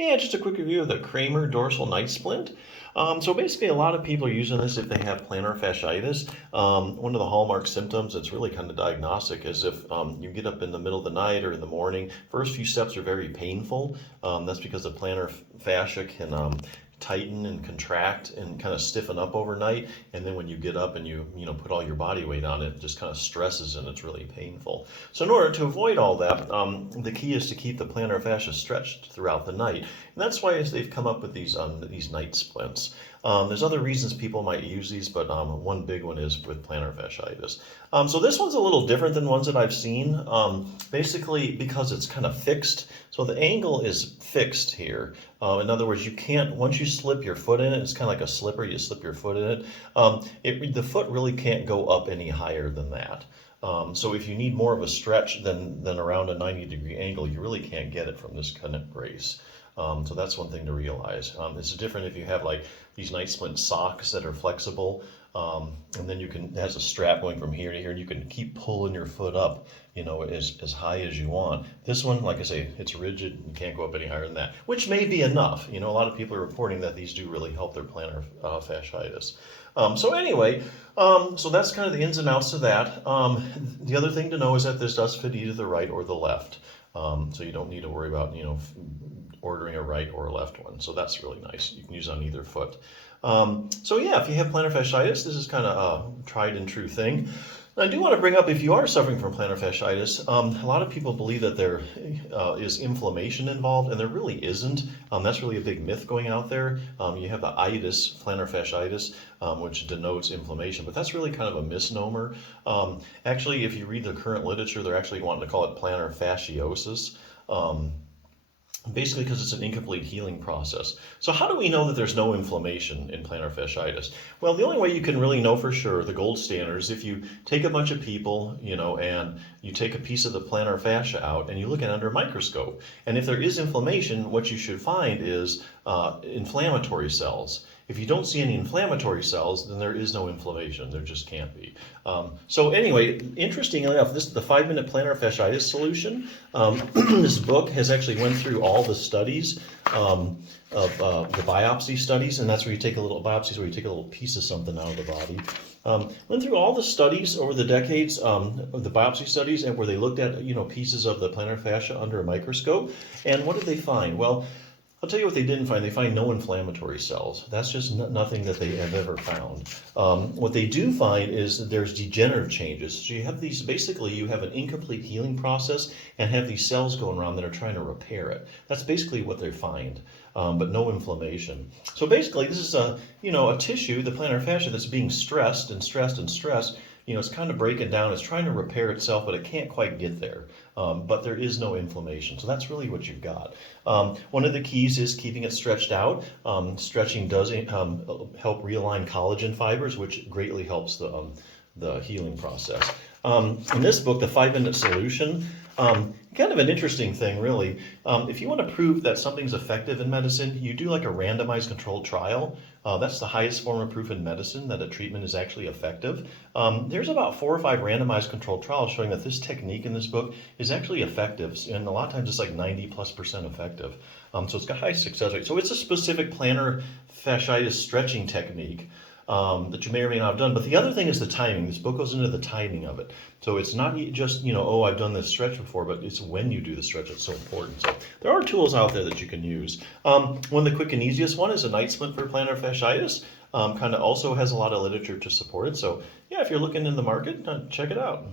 Yeah, just a quick review of the Cramer Dorsal Night Splint. So basically, a lot of people are using this if they have plantar fasciitis. One of the hallmark symptoms, it's really kind of diagnostic, is if you get up in the middle of the night or in the morning. First few steps are very painful. That's because the plantar fascia can tighten and contract and kind of stiffen up overnight, and then when you get up and you put all your body weight on it, it just kind of stresses and it's really painful. So in order to avoid all that, the key is to keep the plantar fascia stretched throughout the night, and that's why they've come up with these night splints. There's other reasons people might use these, but one big one is with plantar fasciitis. So this one's a little different than ones that I've seen, basically because it's kind of fixed. So the angle is fixed here. In other words, you can't, once you slip your foot in it, it's kind of like a slipper, you slip your foot in it, the foot really can't go up any higher than that. So if you need more of a stretch than around a 90-degree angle, you really can't get it from this kind of brace. So that's one thing to realize. It's different if you have like these night splint socks that are flexible, and then it has a strap going from here to here, and you can keep pulling your foot up, as high as you want. This one, like I say, it's rigid, you can't go up any higher than that, which may be enough. A lot of people are reporting that these do really help their plantar fasciitis. So anyway, so that's kind of the ins and outs of that. The other thing to know is that this does fit either the right or the left. So you don't need to worry about, ordering a right or a left one. So that's really nice. You can use on either foot. So yeah, if you have plantar fasciitis, this is kind of a tried and true thing. I do want to bring up, if you are suffering from plantar fasciitis, a lot of people believe that there is inflammation involved, and there really isn't. That's really a big myth going out there. You have the itis, plantar fasciitis, which denotes inflammation, but that's really kind of a misnomer. Actually, if you read the current literature, they're actually wanting to call it plantar fasciosis. Basically because it's an incomplete healing process. So how do we know that there's no inflammation in plantar fasciitis? Well, the only way you can really know for sure, the gold standard, is if you take a bunch of people, and you take a piece of the plantar fascia out and you look at it under a microscope. And if there is inflammation, what you should find is inflammatory cells. If you don't see any inflammatory cells, then there is no inflammation. There just can't be. So anyway, interestingly enough, this is the 5-minute plantar fasciitis solution. This book has actually went through all the studies of the biopsy studies, and that's where you take a little biopsies where you take a little piece of something out of the body. Went through all the studies over the decades, of the biopsy studies, and where they looked at pieces of the plantar fascia under a microscope. And what did they find? Well, I'll tell you what they didn't find. They find no inflammatory cells. That's just nothing that they have ever found. What they do find is that there's degenerative changes. So you have these, basically you have an incomplete healing process and have these cells going around that are trying to repair it. That's basically what they find, but no inflammation. So basically this is a tissue, the plantar fascia, that's being stressed and stressed and stressed. It's kind of breaking down, it's trying to repair itself, but it can't quite get there. But there is no inflammation. So that's really what you've got. One of the keys is keeping it stretched out. Stretching does help realign collagen fibers, which greatly helps the healing process. In this book, the 5-minute solution, kind of an interesting thing, really. If you want to prove that something's effective in medicine, you do like a randomized controlled trial. That's the highest form of proof in medicine that a treatment is actually effective. There's about 4 or 5 randomized controlled trials showing that this technique in this book is actually effective, and a lot of times it's like 90+% effective. So it's got high success rate. So it's a specific plantar fasciitis stretching technique that you may or may not have done. But the other thing is the timing. This book goes into the timing of it. So it's not just, oh, I've done this stretch before, but it's when you do the stretch that's so important. So there are tools out there that you can use. One of the quick and easiest one is a night splint for plantar fasciitis. Kind of also has a lot of literature to support it. So yeah, if you're looking in the market, check it out.